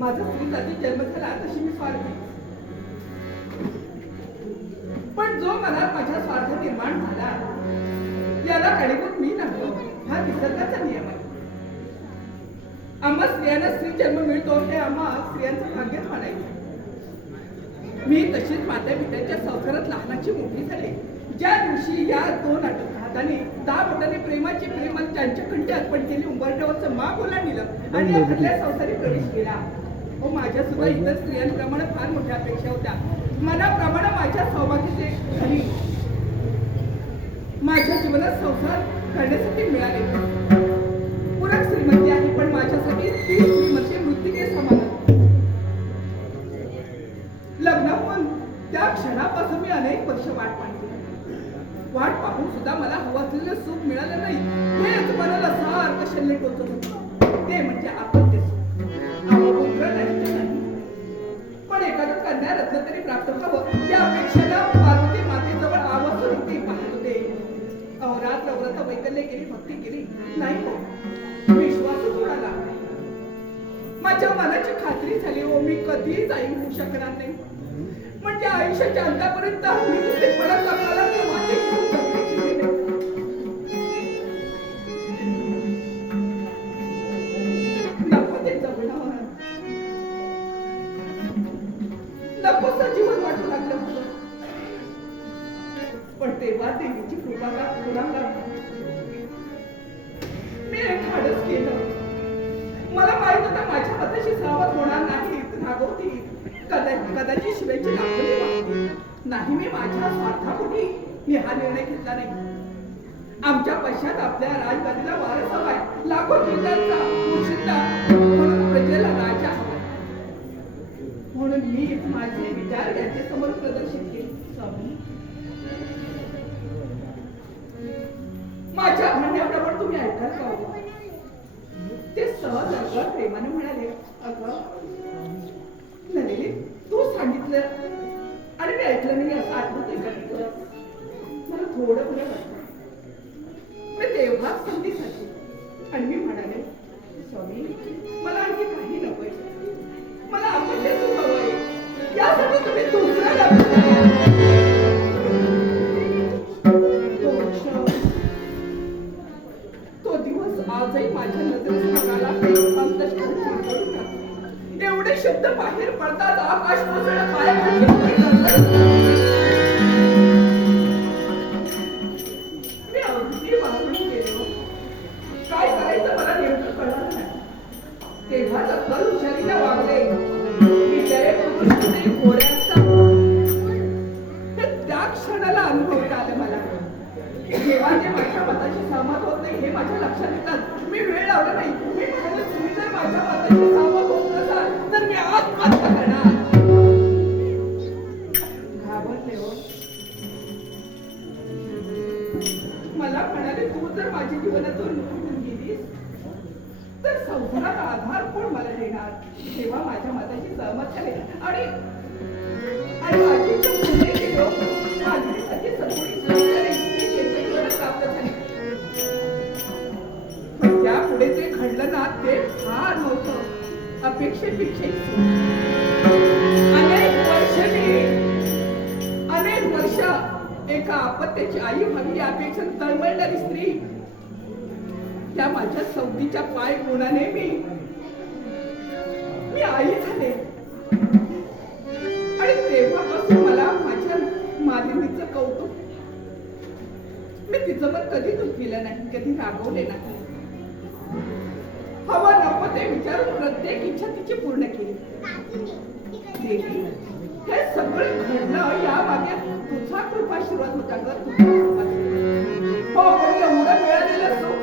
माझा स्त्री जाती जन्म झाला तशी मी स्वार्थी, पण जो मनात माझा स्वार्थ निर्माण झाला याला कारणीभूत मी नव्हे, हा निसर्गाचा नियम आहे. आम्हा स्त्रियांना स्त्री जन्म मिळतो हे आम्हा स्त्रियांचं भाग्यच म्हणायचं. मी तशीच माझ्या पित्याच्या संसारात लहानाची मोठी झाली. ज्या दिवशी या दोन हाताने 10 बोटाने प्रेमाची प्रेमाला त्यांच्या कंठी अर्पण केली, उंबरठ्यावरचं माप ओलांडलं आणि या भरल्या संसारी प्रवेश केला. हो, माझ्या सुद्धा इतर स्त्रियांप्रमाणे फार मोठ्या अपेक्षा होत्या. मनाप्रमाणे माझ्या सौभाग्याचे घरी माझ्या जीवनात संसार करण्यासाठी मिळाले. पुरक श्रीमंती आहे, पण माझ्यासाठी ती श्रीमंती मृत्यूचे समान. लग्न होऊन त्या क्षणापासून मी अनेक वर्ष वाट पाहिली. वाट पाहून सुद्धा मला हवं असलेलं सुख मिळालं नाही. हेच मनाला सारखं शल्य टोचत होतं, ते म्हणजे आपण ते पण एखादं कन्या रत्न तरी प्राप्त व्हावं या अपेक्षेला पार्वती मातेजवळ आवर्जून ते पाहत होते. अहोरात्र व्रत वैकल्य केली, भक्ती केली, नाही हो, विश्वासच उडाला. माझ्या मनाची खात्री झाली, हो मी कधीच आई होऊ शकणार नाही. म्हणजे आयुष्याच्या अंतापर्यंत मी नुसते पडत लागला तर माते घेऊन जगण्याची वेळ. नको ते जगणं, नकोसं जीवन वाटू लागलं होतं. पण तेव्हा देवीची कृपा का मी एक धाडस केलं. मला माहित होतं माझ्या हाताशी सहमत होणार नाहीत, रागवतील, कदाचित शिवायची दाखवली वाटते. नाही, मी माझ्या स्वार्थापोटी मी हा निर्णय घेतला नाही. आमच्या पैशात आपल्या राजगादीला वारस हवाय, लाखो जीवितांचा पोशिंदा म्हणून प्रजेला राजा हवाय. म्हणून मी माझे विचार यांच्या समोर प्रदर्शित केले. स्वामी, माझ्या म्हणण्याप्रमाणे तुम्ही ऐकाल का? ते सहज अगं प्रेमाने म्हणाले, अगं नलिनी, तू सांगितलं आणि मी ऐकलं नाही असं आठवत आहे. मला थोडं बरं वाटतं. मी तेव्हाच संधी झाली आणि मी म्हणाले, स्वामी, मला आणखी काही नकोय. मला आपण ते सुख हवंय. यासाठी तुम्ही दुसरा तो दिवस आजही माझ्या नजरेत आला. एवढे शब्द बाहेर पडतात आकाश कोसळलं पायाखाली. मी अगदी वाचून गेलो. काय करायचं मला नेमकं कळलं नाही. तेव्हा अक्कल हुशारीला वागले. विचारे पुरुष तरी घोडे असतात हे त्या क्षणाला अनुभवता आलं मला. जेव्हा ते माझ्या मताशी सहमत होत नाही हे माझ्या लक्षात येतात. मी वेळ लावला नाही. मी म्हणाले, तुम्ही जर माझ्या मताशी सहमत होत नसाल तर मी आत्महत्या करणार. घाबरले हो. मला म्हणाले, तू जर माझ्या जीवनातून निघून गेलीस तर संसारात आधार कोण मला देणार? तेव्हा माझ्या मताशी सहमत झाले आणि माझी इच्छा पूर्ण केली. माझ्यासाठी सगळी प्राप्त झाली. त्यापुढे जे घडलं ना ते फार मोठं अपेक्षेपेक्षा अनेक वर्ष एका आपत्याची आई व्हावी या अपेक्षेने तळमळणारी स्त्री त्या माझ्या सवतीच्या पाय गुणाने मी आई झाले. आणि तेव्हापासून मला माझ्या मालिनीचं कौतुक. मी तिचं पण कधी दुखविलं नाही, कधी रागवले नाही. हवं नको ते विचारून प्रत्येक इच्छा तिची पूर्ण केली. देवी, हे सगळं घडलं यामागे तुझा कृपाशीर्वाद होता ग. तुझा कृपाशीर्वाद. हो, पण एवढं मिळालेलं सुख